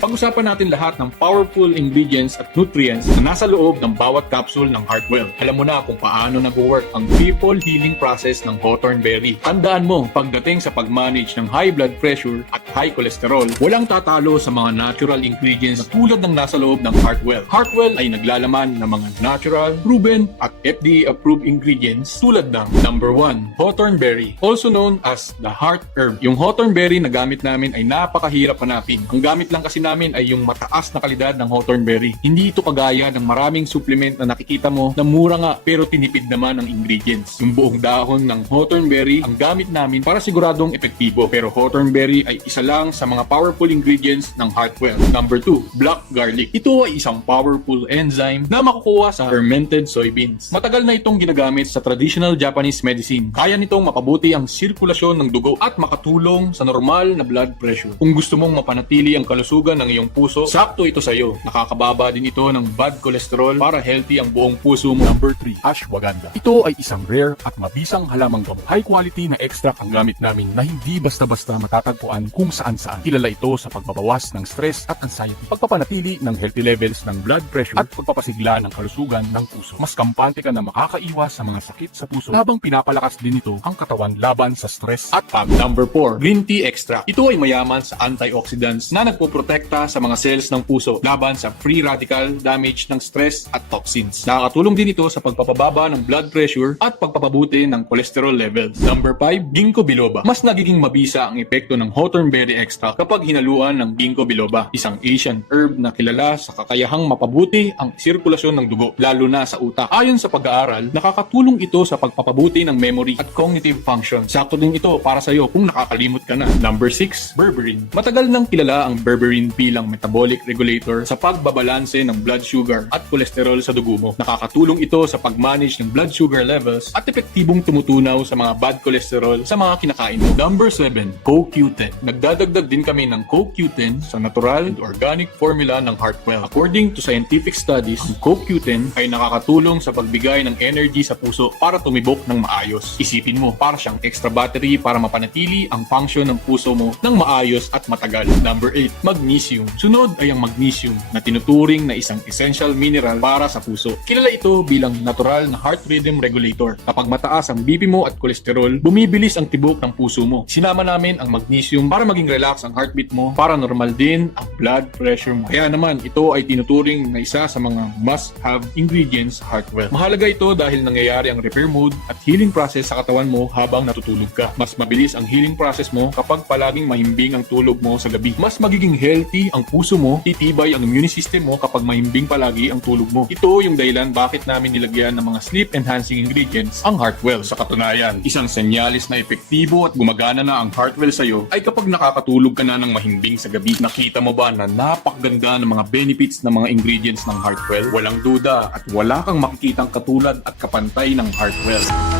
Pag-usapan natin lahat ng powerful ingredients at nutrients na nasa loob ng bawat capsule ng Heartwell. Alam mo na kung paano nag-work ang people healing process ng hawthorn berry. Tandaan mo, pagdating sa pag-manage ng high blood pressure at high cholesterol, walang tatalo sa mga natural ingredients na tulad ng nasa loob ng Heartwell. Heartwell ay naglalaman ng mga natural, proven at FDA-approved ingredients tulad ng number 1, hawthorn berry, also known as the heart herb. Yung hawthorn berry na gamit namin ay napakahirap hanapin. Ang gamit lang kasi namin ay yung mataas na kalidad ng hawthorn berry. Hindi ito kagaya ng maraming supplement na nakikita mo na mura nga pero tinipid naman ang ingredients. Yung buong dahon ng hawthorn berry ang gamit namin para siguradong epektibo. Pero hawthorn berry ay isa lang sa mga powerful ingredients ng Heartwell. Number 2, black garlic. Ito ay isang powerful enzyme na makukuha sa fermented soybeans. Matagal na itong ginagamit sa traditional Japanese medicine. Kaya nitong mapabuti ang sirkulasyon ng dugo at makatulong sa normal na blood pressure. Kung gusto mong mapanatili ang kalusugan ng iyong puso, sakto ito sa iyo. Nakakababa din ito ng bad cholesterol para healthy ang buong puso mo. Number 3, ashwagandha. Ito ay isang rare at mabisang halamang gamot. High quality na extract ang gamit namin na hindi basta-basta matatagpuan kung saan-saan. Kilala ito sa pagbabawas ng stress at anxiety, pagpapanatili ng healthy levels ng blood pressure at pagpapasigla ng kalusugan ng puso. Mas kampante ka na makakaiwas sa mga sakit sa puso habang pinapalakas din ito ang katawan laban sa stress at pagod. Number 4, green tea extract. Ito ay mayaman sa antioxidants na nagpoprotekta sa mga cells ng puso laban sa free radical damage ng stress at toxins. Nakakatulong din ito sa pagpapababa ng blood pressure at pagpapabuti ng cholesterol levels. Number 5, ginkgo biloba. Mas nagiging mabisa ang epekto ng hawthorn berry extract kapag hinaluan ng ginkgo biloba, isang Asian herb na kilala sa kakayahang mapabuti ang sirkulasyon ng dugo, lalo na sa utak. Ayon sa pag-aaral, nakakatulong ito sa pagpapabuti ng memory at cognitive function. Sakto din ito para sa iyo kung nakakalimot ka na. Number 6, berberine. Matagal nang kilala ang berberine bilang metabolic regulator sa pagbabalanse ng blood sugar at cholesterol sa dugo mo. Nakakatulong ito sa pag-manage ng blood sugar levels at epektibong tumutunaw sa mga bad cholesterol sa mga kinakain mo. Number 7, CoQ10. Nagdadagdag din kami ng CoQ10 sa natural and organic formula ng Heartwell. According to scientific studies, ang CoQ10 ay nakakatulong sa pagbigay ng energy sa puso para tumibok ng maayos. Isipin mo, para siyang extra battery para mapanatili ang function ng puso mo ng maayos at matagal. Number 8, magnesium. Sunod ay ang magnesium na tinuturing na isang essential mineral para sa puso. Kilala ito bilang natural na heart rhythm regulator. Kapag mataas ang BP mo at cholesterol, bumibilis ang tibok ng puso mo. Sinama namin ang magnesium para maging relax ang heartbeat mo, para normal din ang blood pressure mo. Kaya naman, ito ay tinuturing na isa sa mga must-have ingredients sa Heartwell. Mahalaga ito dahil nangyayari ang repair mode at healing process sa katawan mo habang natutulog ka. Mas mabilis ang healing process mo kapag palaging mahimbing ang tulog mo sa gabi. Mas magiging healthy ang puso mo, titibay ang immune system mo kapag mahimbing palagi ang tulog mo. Ito yung dahilan bakit namin nilagyan ng mga sleep-enhancing ingredients ang Heartwell. Sa katunayan, isang senyalis na epektibo at gumagana na ang Heartwell sa'yo ay kapag nakakatulog ka na ng mahimbing sa gabi. Nakita mo ba na napakaganda ng mga benefits ng mga ingredients ng Heartwell? Walang duda at wala kang makikitang katulad at kapantay ng Heartwell.